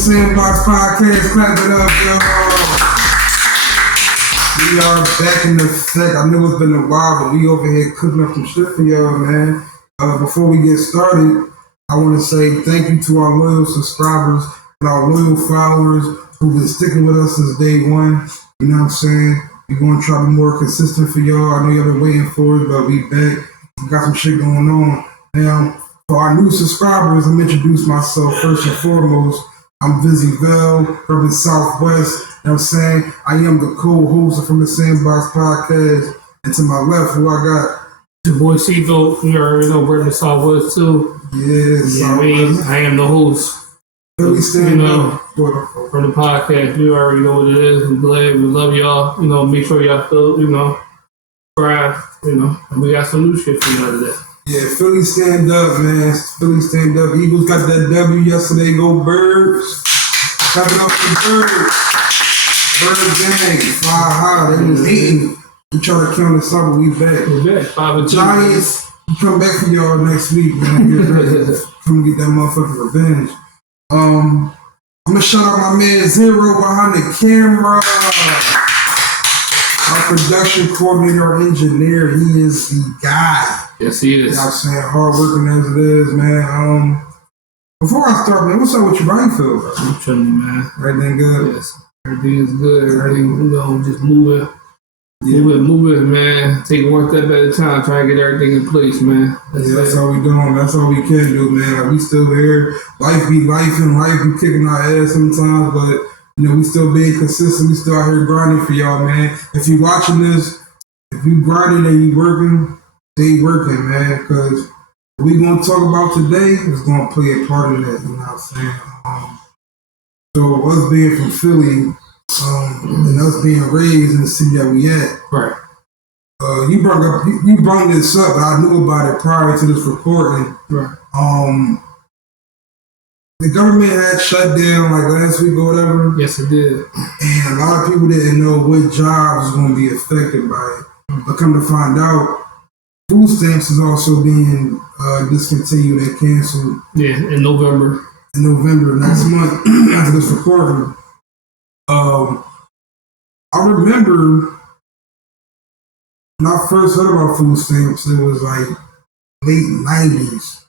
Sandbox Podcast. Clap it up, y'all. We are back in effect. I know it's been a while, but we over here cooking up some shit for y'all, man. Before we get started, I want to say thank you to our loyal subscribers and our loyal followers who've been sticking with us since day one. You know what I'm saying? We're going to try to be more consistent for y'all. I know y'all been waiting for it, but we back. We got some shit going on. Now, for our new subscribers, I'm introduce myself first and foremost. I'm Vizzy from the Southwest. You know what I'm saying? I am the co-host from the Sandbox Podcast. And to my left, who I got? Your boy Seago, you already know we're in the Southwest too. Yes, I am the host. Philly stand up for the podcast. You already know what it is. We're glad. We love y'all. You know, make sure y'all still, subscribe. And we got some new shit for y'all today. Yeah, Philly stand up, man. Philly stand up. Eagles got that W yesterday. Go Birds. Clap it up for Birds. Bird gang. Fly high. They was hating. We try to count us out, but we back. We're back. 5-2. Giants, we come back for y'all next week, man. Get ready. Come get that motherfucking revenge. I'm gonna shout out my man Zero behind the camera. Our production coordinator, our engineer, he is the guy. Yes, he is. You know what I'm saying? Hard working as it is, man. Before I start, man, what's up with you? How you feel, bro? I'm chilling, man. Everything good? Yes. Everything is good. Everything, just moving. Yeah. Moving, man. Take it one step at a time. Try to get everything in place, man. That's all we doing. That's all we can do, man. Like, we still here. Life be life and life be kicking our ass sometimes, but we still being consistent. We still out here grinding for y'all, man. If you watching this, if you grinding and you working, stay working, man. Because what we gonna talk about today is gonna play a part of that. You know what I'm saying? So us being from Philly. And us being raised in the city that we at. Right. You brought this up, but I knew about it prior to this recording. Right. The government had shut down like last week or whatever. Yes, it did. And a lot of people didn't know what jobs was going to be affected by it. But come to find out, food stamps is also being discontinued and canceled. Yeah, in November. Next month after this recording. I remember when I first heard about food stamps, it was like late 90s.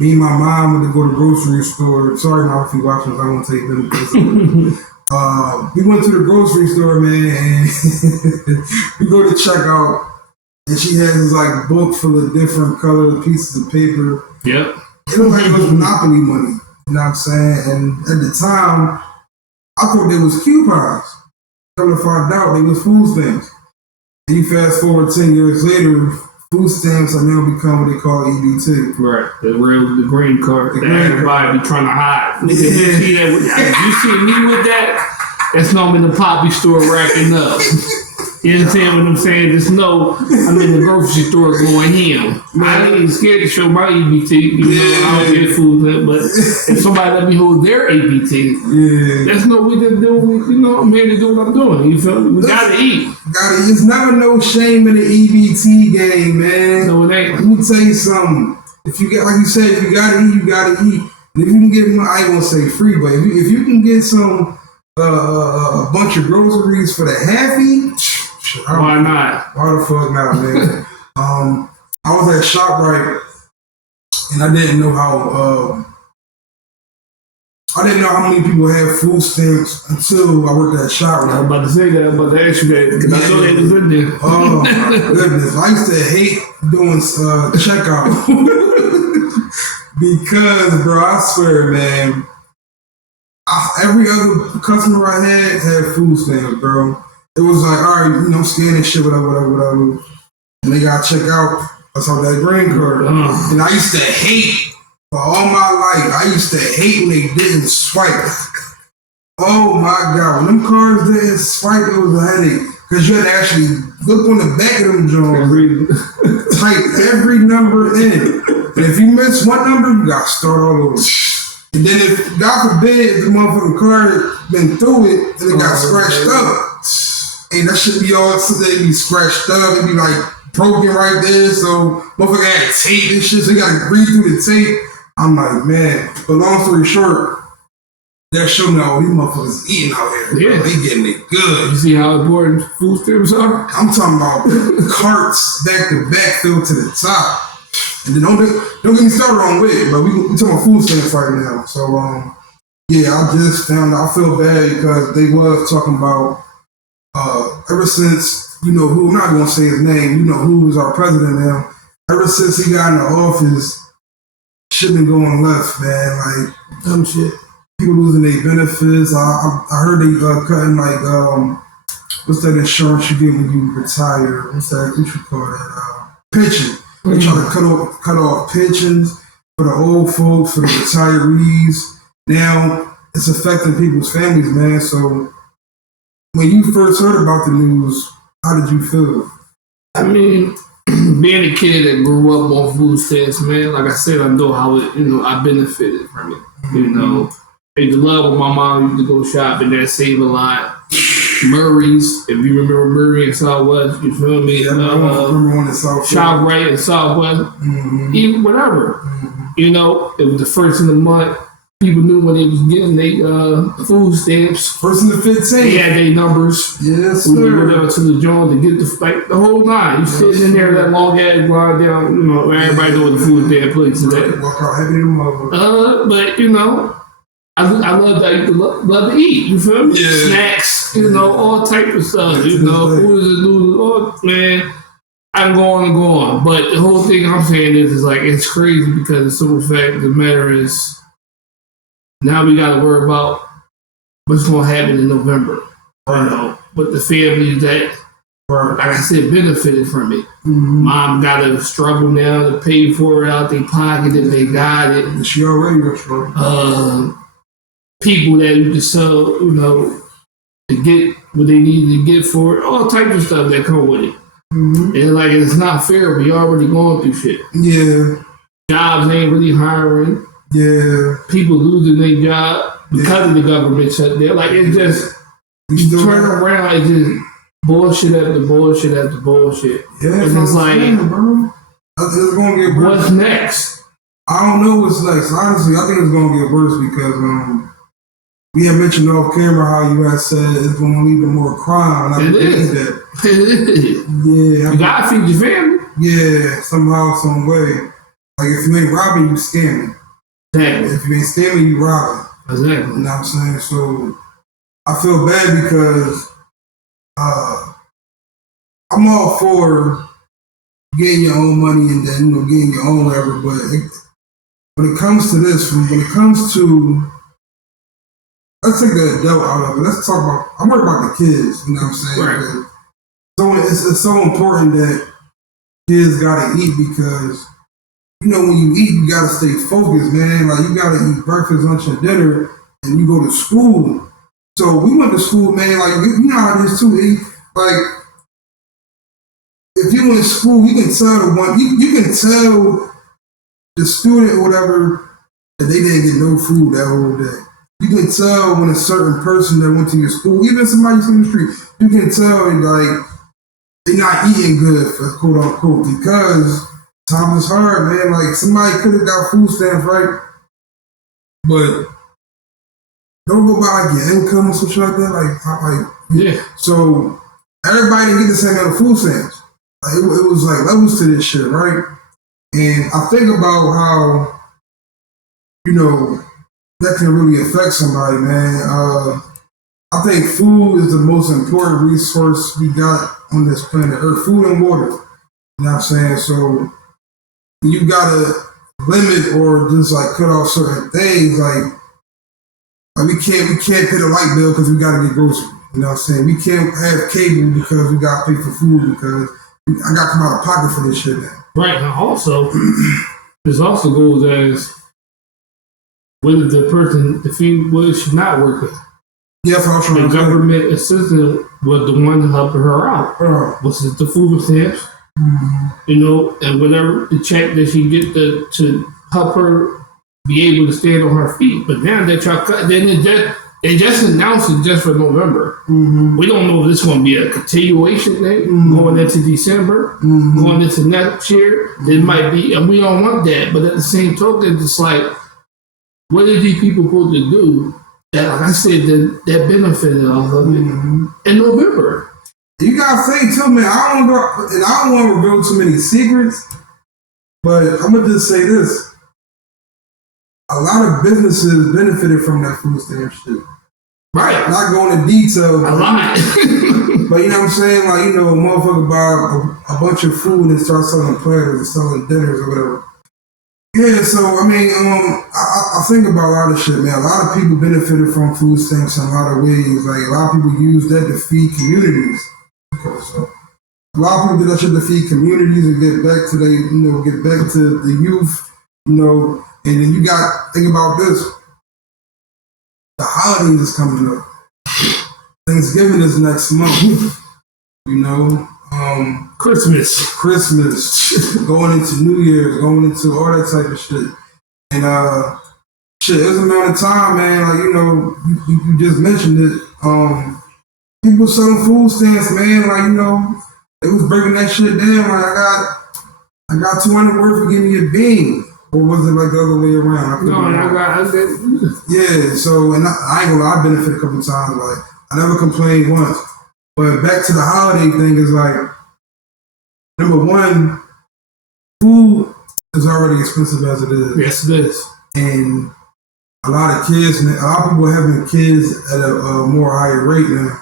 Me and my mom went to go to the grocery store. Sorry, Mom, if you're watching, I won't take them. We went to the grocery store, man, and we go to checkout, and she has this like book full of different colored pieces of paper. Yep. It looked like it was Monopoly money. You know what I'm saying? And at the time, I thought they was coupons. Come to find out, they was food stamps. And you fast forward 10 years later, food stamps are now become what they call EBT. Right, the green card. Everybody be trying to hide. Yeah. You see me with that? That's no I'm in the poppy store racking up. You understand what I'm saying? Just know I'm in the grocery store going ham. I ain't scared to show my EBT. I don't get food, but if somebody let me hold their EBT, that's no we just do. I'm here to do what I'm doing. You feel me? We gotta eat. There's never no shame in the EBT game, man. No, it ain't. Let me tell you something. If you get, like you said, if you gotta eat, you gotta eat. And if you can get, I ain't gonna say free, but if you can get some a bunch of groceries for the halfie. Why not? Why the fuck not, man? I was at ShopRite, and I didn't know how many people had food stamps until I worked at ShopRite. I was about to say that. I'm about to ask you that because I know they was in there. Oh my goodness! I used to hate doing checkout because, bro, I swear, man, every other customer I had food stamps, bro. It was like, all right, scanning shit, whatever. And they got to check out. I saw that green card. And I used to hate, for all my life, when they didn't swipe. Oh my God. When them cards didn't swipe, it was a headache. Because you had to actually look on the back of them joints, type every number in. And if you miss one number, you got to start all over. And then if, God forbid, if the motherfucking card been through it and it got scratched up, and that should be all, so they be scratched up, it be like broken right there, so motherfucker had tape and shit, so you gotta read through the tape. I'm like, man, but long story short, They're showing all these motherfuckers eating out here. Yeah. Bro. They getting it good. You see how important food stamps are? I'm talking about carts back to back filled to the top. And then don't get me started on WIC, but we talking about food stamps right now. So yeah, I just found out, I feel bad because they was talking about ever since, you know who, I'm not gonna say his name, you know who is our president now. Ever since he got in the office, shit been going left, man. Like dumb shit. People losing their benefits. I heard they cutting like what's that insurance you get when you retire? What's that? What you call that? Pension. They try to cut off pensions for the old folks, for the retirees. Now it's affecting people's families, man. So when you first heard about the news, how did you feel? I mean, being a kid that grew up on food stamps, man, like I said, I know how it, I benefited from it. I used to love when my mom used to go shopping. That saved a lot. Murray's, if you remember Murray and Southwest, you feel me? Yeah, I remember one in Southwest. ShopRite and Southwest, even whatever. It was the first of the month. People knew when they was getting their food stamps. First and the 15th. They had their numbers. Yes, we sir. would go down to the joint to get the whole line. You sitting in there that long ass line down. Everybody know what the food stamp place is at. Walk out heavy in the but I love that. I used to love to eat. You feel me? Yeah. Snacks. All type of stuff. Oodles and noodles. Man, I can go on and go on. But the whole thing I'm saying is like it's crazy because the simple fact of the matter is now we got to worry about what's going to happen in November. But the families that, like I said, benefited from it. Mom got to struggle now to pay for it out their pocket if they got it. And she already was struggling. People that you just sell, to get what they need to get for it, all types of stuff that come with it. And it's not fair. We already going through shit. Yeah. Jobs ain't really hiring. Yeah. People losing their job because of the government shutdown. It's just, you turn around, it's just bullshit after bullshit after bullshit. Yeah, and it's like, bro. It's gonna get worse. What's next? I don't know what's next. Honestly, I think it's gonna get worse because we had mentioned off camera how you had said it's gonna lead to more crime. And I believe that. It is. Yeah. You gotta feed your family. Yeah, somehow, some way. Like if you ain't robbing, you scamming. Exactly. If you ain't scamming, you robbing. Exactly. You know what I'm saying? So I feel bad because I'm all for getting your own money and then getting your own whatever. But when it comes to this, when it comes to, let's take the adult out of it. Let's talk about. I'm worried about the kids. You know what I'm saying? Right. So it's so important that kids gotta eat because when you eat, you gotta stay focused, man. Like you gotta eat breakfast, lunch, and dinner, and you go to school. So we went to school, man. Like you know how it is too. Like if you in school, you can tell the one. You can tell the student or whatever that they didn't get no food that whole day. You can tell when a certain person that went to your school, even somebody from the street, you can tell like they're not eating good, for quote unquote, because time is hard, man. Like somebody could have got food stamps, right? But don't go by like your income or something like that. Yeah. So everybody didn't get the same amount of food stamps. Like, it was like levels to this shit, right? And I think about how that can really affect somebody, man. I think food is the most important resource we got on this planet Earth. Food and water. You know what I'm saying? So you gotta limit or just like cut off certain things. Like we can't pay the light bill because we gotta get groceries. You know what I'm saying? We can't have cable because we gotta pay for food because I gotta come out of pocket for this shit now. Right. Now also, this also goes as whether the person, she's not working. Yeah, for sure. The government assistant was the one helping her out. Was it the food stamps? And whatever the check that she get to help her be able to stand on her feet. But now that y'all cut, then they just announced it just for November. We don't know if this is going to be a continuation thing going into December, going into next year. It might be, and we don't want that. But at the same token, it's like, what are these people supposed to do like I said, that benefited off of it in November. You gotta think too, man. I don't want to reveal too many secrets, but I'm gonna just say this: a lot of businesses benefited from that food stamp shit. Right. Not going into detail. A lot. But you know what I'm saying? Like, a motherfucker buy a bunch of food and start selling platters and selling dinners or whatever. Yeah, so I mean, I think about a lot of shit, man. A lot of people benefited from food stamps in a lot of ways. Like, a lot of people use that to feed communities. Okay, so a lot of people do that shit to feed communities and get back to the youth, And then you got think about this. The holidays is coming up. Thanksgiving is next month. Christmas, going into New Year's, going into all that type of shit. And it's a amount of time, man. Like, you just mentioned it. People selling food stamps, man. Like, they was breaking that shit down. Like, I got 200 worth for giving me a bean. Or was it like the other way around? I said. Yeah, so, and I ain't gonna lie, I benefited a couple times. Like, I never complained once. But back to the holiday thing is like, number one, food is already expensive as it is. Yes, it is. And a lot of people are having kids at a more higher rate now.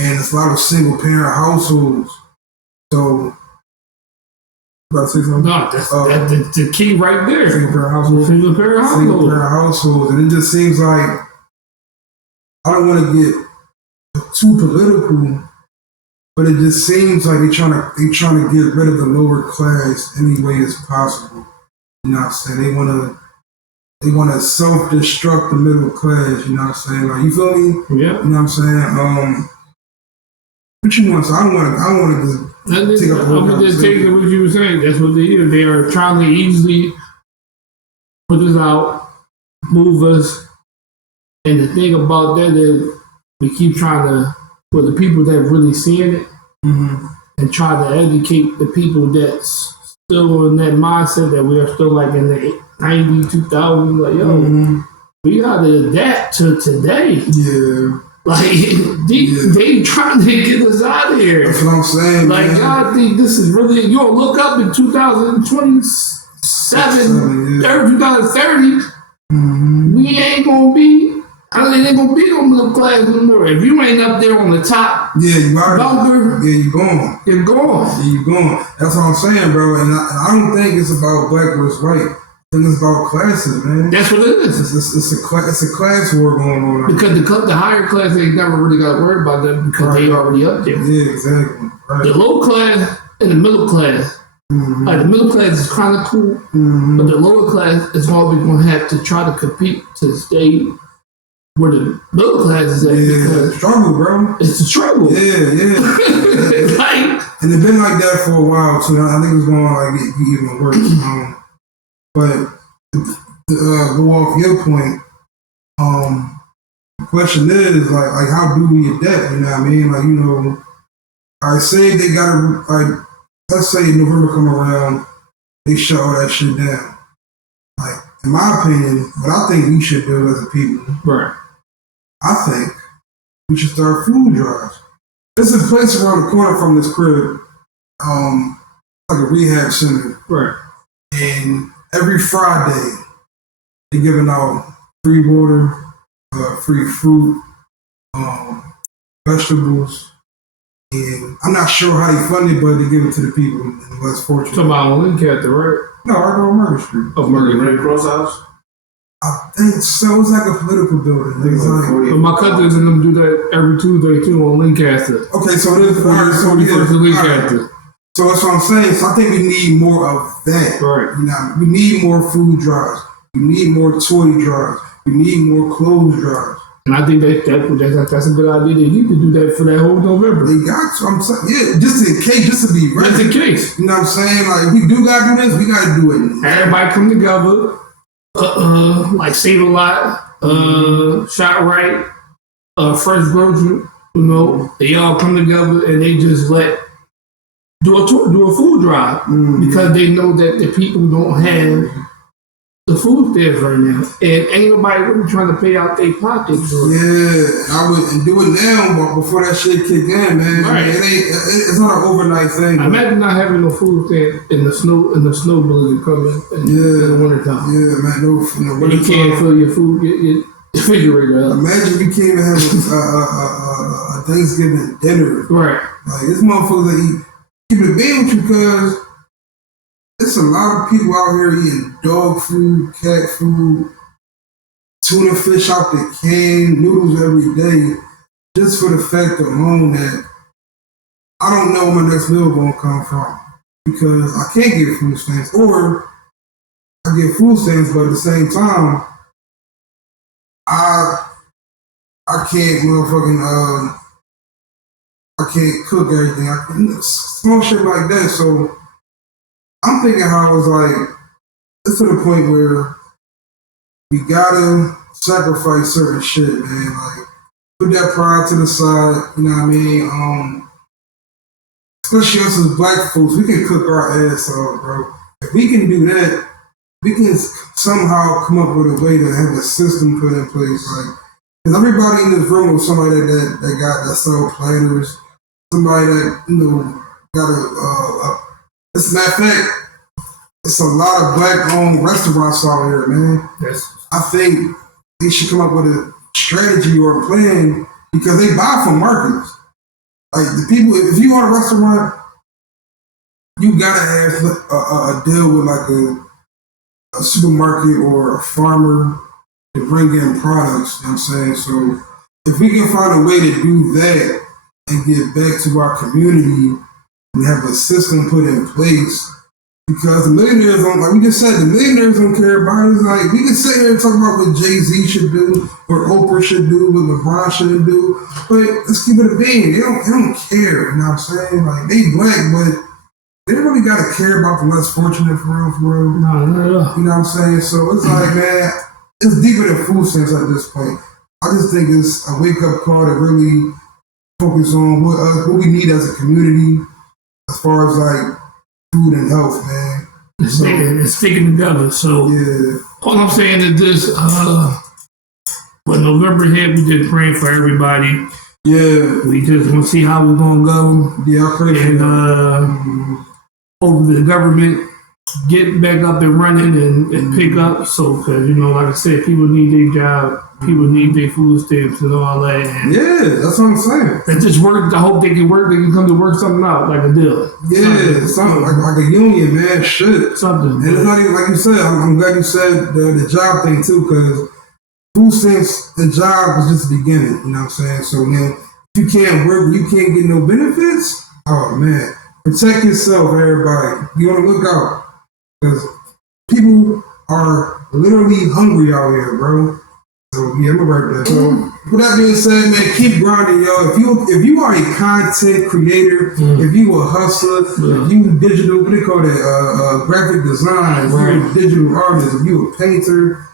And it's a lot of single parent households. So, about to say something? No, that's the key right there. Single parent households. Single parent households. And it just seems like, I don't want to get too political, but it just seems like they're trying to get rid of the lower class any way as possible. You know what I'm saying? They want to self-destruct the middle class. You know what I'm saying? Like, you feel me? Yeah. You know what I'm saying? What you want? So I don't want to just. I'm just taking what you were saying. That's what they do. They are trying to easily put us out, move us. And the thing about that is we keep trying to, for the people that really seeing it, and try to educate the people that's still in that mindset that we are still like in the 90s, 2000s. Like, yo, we got to adapt to today. Yeah. Like, they trying to get us out of here. That's what I'm saying, like, man. y'all think this is really, you don't look up in 2027, 2030, we ain't going to be, ain't going to be no middle class no more. If you ain't up there on the top, you number, you're gone. You're gone. Yeah, you're gone. That's what I'm saying, bro. And I don't think it's about black versus white. I think it's about classes, man. That's what it is. It's a class war going on. Because the higher class, they never really got to worry about that because they already up there. Yeah, exactly. Right. The low class and the middle class. Like, the middle class is kind of cool, but the lower class is always going to have to try to compete to stay where the middle class is at. Yeah, it's struggle, bro. It's a struggle. Yeah. And it's been like that for a while too. I think it's going to get even worse. But to go off your point, the question is like how do we adapt? You know what I mean? I say they gotta let's say November come around, they shut all that shit down. Like, in my opinion, what I think we should do as a people, right? I think we should start food drives. There's a place around the corner from this crib, like a rehab center, right? And every Friday, they're giving out free water, free fruit, vegetables, and I'm not sure how they fund it, but they give it to the people in less fortunate. So about on Lancaster, right? No, I go on Murder Street. Oh, Murder Street. Cross House? I think so. It's like a political building. But my cousins and them do that every Tuesday too on Lancaster. Okay, so there's 41st and Lancaster. So that's what I'm saying. So I think we need more of that. Right. You know, we need more food drives. We need more toy drives. We need more clothes drives. And I think that's a good idea. They need to do that for that whole November. They got to. I'm saying, yeah, just in case, just to be ready. Just in case. You know what I'm saying? Like, if we do gotta do this, we gotta do it. Everybody come together. Like Save a Lot, Shot Right, Fresh Grocery. They all come together and they just do a food drive because they know that the people don't have the food stamps right now, and ain't nobody really trying to pay out their pockets. Yeah, I would do it now, but before that shit kick in, man. Right. It's not an overnight thing. Imagine not having no food stamp in the snow blizzard coming in the wintertime. Yeah, man. No, you can't fill your food, your refrigerator up. Imagine if you can't even have a Thanksgiving dinner. Right. Like, this motherfuckers that eat. Keep it being with you, because there's a lot of people out here eating dog food, cat food, tuna fish out the can, noodles every day, just for the fact alone that I don't know where my next meal gonna come from, because I can't get food stamps, or I get food stamps, but at the same time, I can't motherfucking I can't cook everything. I can small shit like that. So I'm thinking how I was like, it's to the point where we gotta sacrifice certain shit, man. Like, put that pride to the side, you know what I mean? Especially us as black folks, we can cook our ass off, bro. If we can do that, we can somehow come up with a way to have a system put in place. Like, because everybody in this room is somebody that sell platters, somebody that, got as a matter of fact, it's a lot of black-owned restaurants out here, man. Yes. I think they should come up with a strategy or a plan, because they buy from markets. Like, the people, if you own a restaurant, you gotta have a deal with like a supermarket or a farmer to bring in products, you know what I'm saying? So if we can find a way to do that and get back to our community and have a system put in place, because the millionaires don't, like we just said, the millionaires don't care about it. It's like, we can sit here and talk about what Jay-Z should do, what Oprah should do, what LeBron should do, but let's keep it a bean. They don't care, you know what I'm saying? Like, they black, but they don't really gotta care about the less fortunate, for real. No. You know what I'm saying? So it's like, man, it's deeper than food stamps at this point. I just think it's a wake-up call to really focus on what we need as a community, as far as like food and health, man. It's sticking together. So yeah. All I'm saying is this: when November hit, we just praying for everybody. Yeah. We just want to see how we're gonna go. Yeah, I pray for that. Over the government get back up and running and pick up. So, because like I said, people need their job, people need their food stamps and all that. And yeah, that's what I'm saying. It just work. I hope they can work. They can come to work something out, like a deal. Yeah, something like a union, man. Shit, something. And it's not even like you said. I'm glad you said the job thing too, because food stamps, the job is just the beginning. You know what I'm saying? So then, if you can't work, you can't get no benefits. Oh man, protect yourself, everybody. Be on the lookout, because people are literally hungry out here, bro. So yeah, I'm right there. So with that being said, man, keep grinding, yo. If you are a content creator, if you a hustler, if you digital, what they call that, graphic design, if you're a digital artist, if you a painter,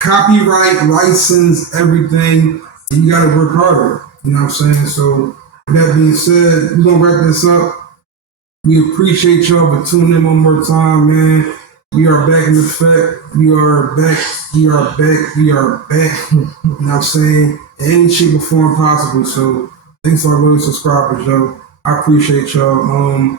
copyright, license, everything, you gotta work harder. You know what I'm saying? So with that being said, we're gonna wrap this up. We appreciate y'all for tuning in one more time, man. We are back in effect. We are back. You know what I'm saying? In any shape or form possible. So thanks to our loyal subscribers, yo. I appreciate y'all.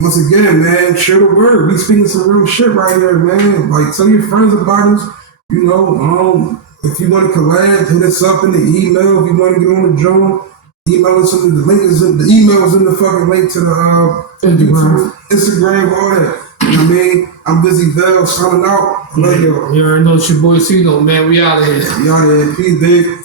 Once again, man, share the word. We speaking some real shit right here, man. Like, tell your friends about us. If you want to collab, hit us up in the email. If you want to get on the drone, email us. The email is in the fucking link to the Instagram, all that. You know what I mean? I'm Vizzy signing out. I love y'all. You already know it's your boy Cino, man. We out of here. Y'all there. Peace, Dave.